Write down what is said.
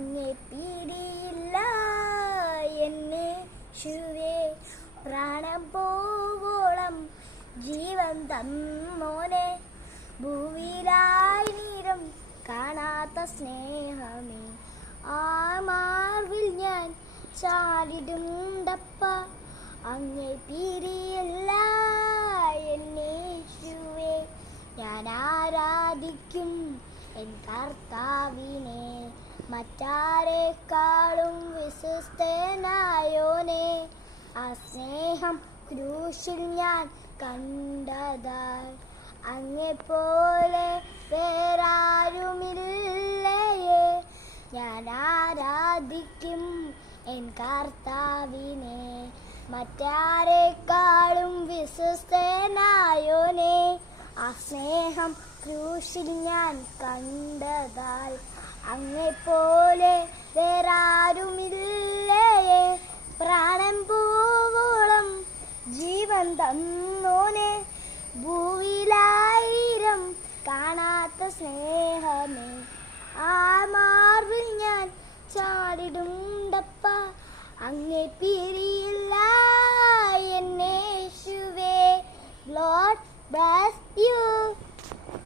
അങ്ങേ പിരിയില്ല എന്നേശുവേ. പ്രാണം പോവോളം ജീവൻ തന്നോനെ, ഭൂവിലായി നീരം കാണാത്ത സ്നേഹമേ. ആ മാർവിൽ ഞാൻ ചാടിടുണ്ടപ്പ, അങ്ങേ പിരിയില്ല എന്നേശുവേ. ഞാൻ ആരാധിക്കും എൻ കർത്താവിനെ, മറ്റാരെക്കാളും വിശ്വസ്തനായോനെ. ആ സ്നേഹം ക്രൂശിൽ ഞാൻ കണ്ടതാൽ, അങ്ങെപ്പോലെ വേറാരുമില്ലയേ. ഞാൻ ആരാധിക്കും എൻ കർത്താവിനെ, മറ്റാരെക്കാളും വിശ്വസ്തനായോനെ. ആ സ്നേഹം ക്രൂശിൽ ഞാൻ കണ്ടതാൽ, അങ്ങെപ്പോലെ വേറാരുമില്ലയേ. പ്രാണൻ പോവോളം ജീവൻ തന്നോനെ, ഭൂവിലായിരം കാണാത്ത സ്നേഹമേ. ആ മാർവിൽ ഞാൻ ചാടിടുണ്ടപ്പ, അങ്ങേ പിരി